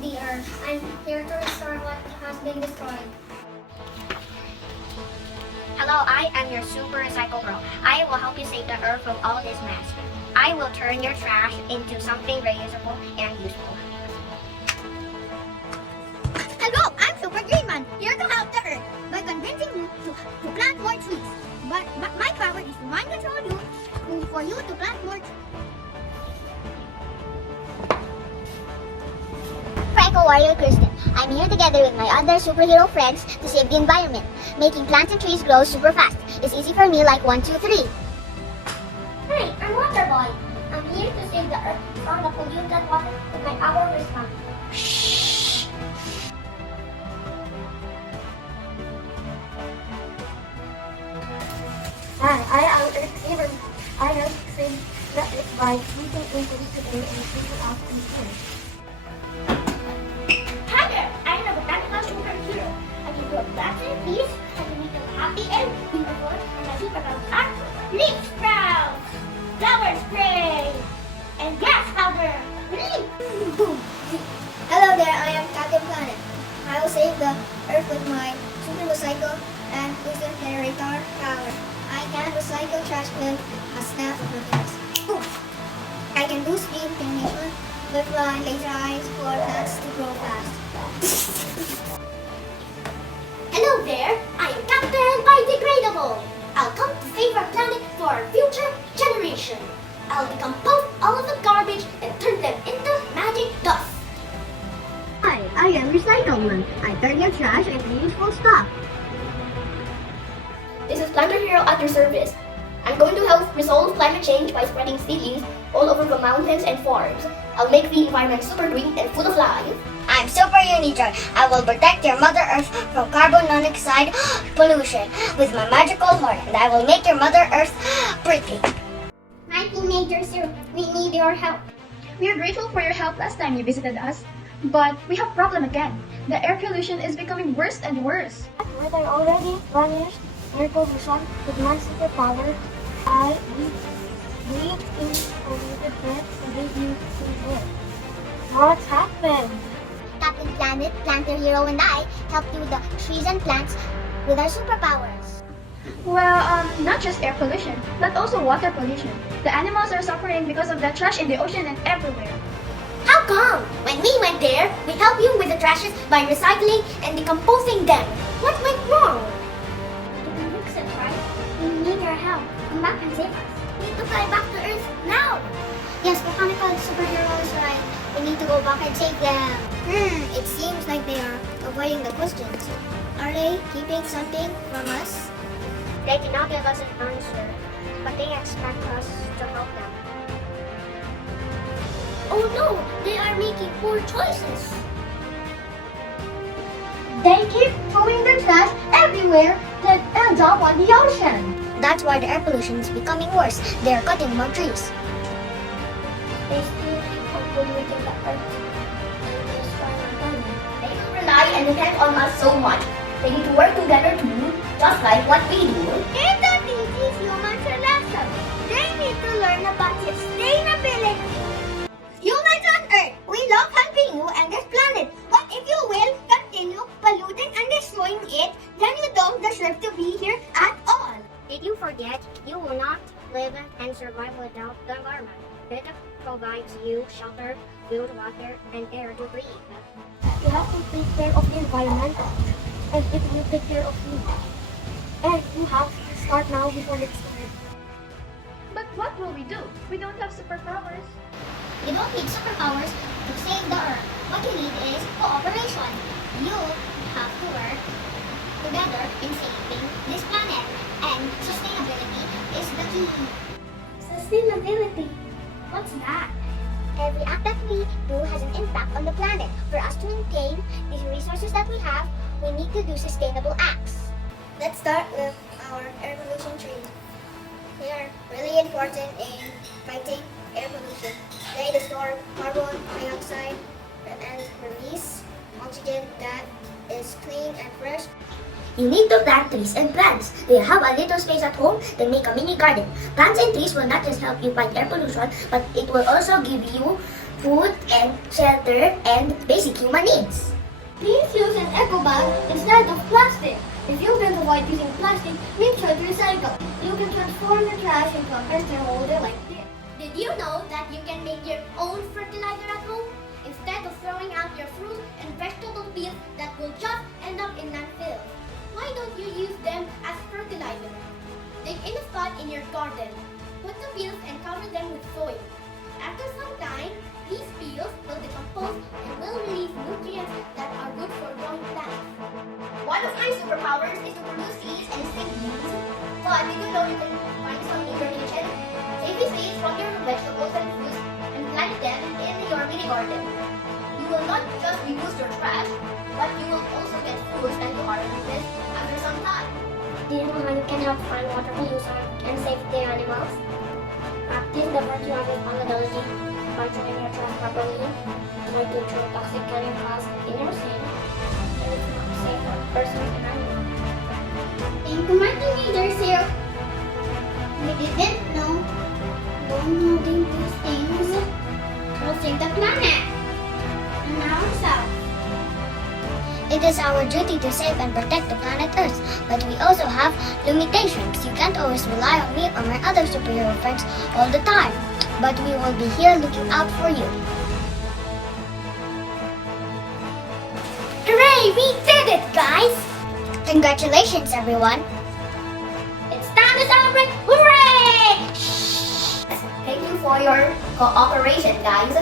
the Earth. I'm here to restore what has been destroyed. Hello, I am your super recycle girl. I will help you save the earth from all this mess. I will turn your trash into something reusable and useful. Hello, I'm Super Green Man, here to help the Earth by convincing you to plant more trees. But my power is to mind control you for you to plant more trees. Franco Warrior Kristen. I'm here together with my other superhero friends to save the environment. Making plants and trees grow super fast. It's easy for me like 1, 2, 3. Hi, I'm Water Boy. I'm here to save the Earth from the polluted water with my power response. Hi, I am Earth Saver. I help save the Earth by treating polluted air and cleaning up concerns. Hi there, I'm a botanical superhero. I can grow plants and trees. I can make them happy and beautiful. And my superpowers are leaf sprouts, flower spray, and grasshopper. Boom! Hello there, I am Captain Planet. I will save the Earth with my super recycle and wisdom generator power. I can recycle trash with a snap of my fingers. Boom! I can boost speed, animation, with fly, laser eyes for plants to grow fast. Hello there, I am Captain Biodegradable. I'll come to save our planet for our future generation. I'll decompose all of the garbage and turn them into magic dust. Hi, I am Recycleman. I turn your trash into useful stuff. This is Planter Hero at your service. I'm going to help resolve climate change by spreading seedlings all over the mountains and farms. I'll make the environment super green and full of life. I'm Super Unijoy. I will protect your Mother Earth from carbon monoxide pollution with my magical horn, and I will make your Mother Earth pretty. My teenagers, we need your help. We are grateful for your help last time you visited us, but we have problem again. The air pollution is becoming worse and worse. With our already vanished air pollution with my superpower, I breathe in polluted air to give you clean air. What's happened? Captain Planet, Planter Hero, and I help you with the trees and plants with our superpowers. Well, not just air pollution, but also water pollution. The animals are suffering because of the trash in the ocean and everywhere. How come? When we went there, we helped you with the trashes by recycling and decomposing them. What went wrong? You can fix it, right? We need your help. Come back and save us. We need to fly back to Earth now. Yes, mechanical superhero is right. We need to go back and save them. It seems like they are avoiding the questions. Are they keeping something from us? They cannot give us an answer, but they expect us to help them. Oh no, they are making poor choices. They keep throwing their trash everywhere that ends up on the ocean. That's why the air pollution is becoming worse. They are cutting more trees. They still keep on polluting the Earth and destroying our planet. They do rely and depend on us so much. They need to work together too, just like what we do. In the teaching humans a lesson. They need to learn about sustainability. Humans on Earth, we love helping you and this planet. But if you will continue polluting and destroying it, then you don't deserve to be here at all. Did you forget you will not live and survive without the environment? It provides you shelter, food, water, and air to breathe. You have to take care of the environment, and it will take care of you. And you have to start now before next time. But what will we do? We don't have superpowers. You don't need superpowers to save the Earth. What you need is cooperation. You have to work together in saving this planet. And sustainability is the key. Sustainability? What's that? Every act that we do has an impact on the planet. For us to maintain these resources that we have, we need to do sustainable acts. Let's start with our air pollution trees. They are really important in fighting air pollution. They store carbon dioxide and release oxygen that is clean and fresh. You need to plant trees and plants. Do you have a little space at home? Then make a mini garden. Plants and trees will not just help you fight air pollution, but it will also give you food and shelter and basic human needs. Please use an eco bag instead of plastic. If you can avoid using plastic, make sure to recycle. You can transform your trash into a fertilizer holder like this. Did you know that you can make your own fertilizer at home? Instead of throwing out your fruit and vegetable peels that will just end up in landfill, why don't you use them as fertilizer? Dig in a spot in your garden, put the peels and cover them with soil. After some time, these peels will decompose and will release nutrients that are good for growing plants. One of my superpowers is to produce seeds and save weeds. But did you know you can find some in your kitchen? Save the seeds from your vegetables and fruits and plant them in your mini garden. You will not just reduce your trash, but you will also get foods that you harvested after some time. Do you know how you can help find water pollution and save the animals? Practice the virtue of accountability by treating your trash properly. Try to throw toxic chemicals in your sink. And it's not safe for persons and animals. Thank you, my teenagers here. We didn't know doing these things will save the planet and ourselves. It is our duty to save and protect the planet Earth, but we also have limitations. You can't always rely on me or my other superhero friends all the time, but we will be here looking out for you. Hooray! We did it, guys! Congratulations, everyone! It's time to celebrate! Hooray! Thank you for your cooperation, guys.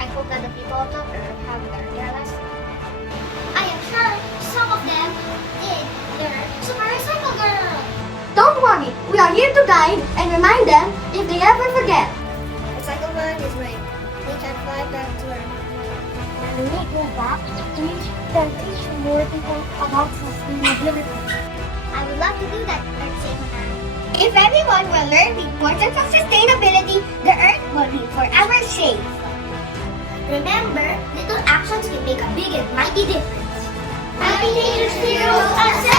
I hope that the people of the Earth have learned their lesson. I am sure some of them did learn Super Recycle Girl. Don't worry, we are here to guide and remind them if they ever forget. Recycle Man is right. We can fly back to Earth. When we go back, we can teach more people about sustainability. I would love to do that, Earth-Saver Man. If everyone will learn the importance of sustainability, the Earth will be forever safe. Remember, little actions can make a big and mighty difference. Happy Nature's Heroes,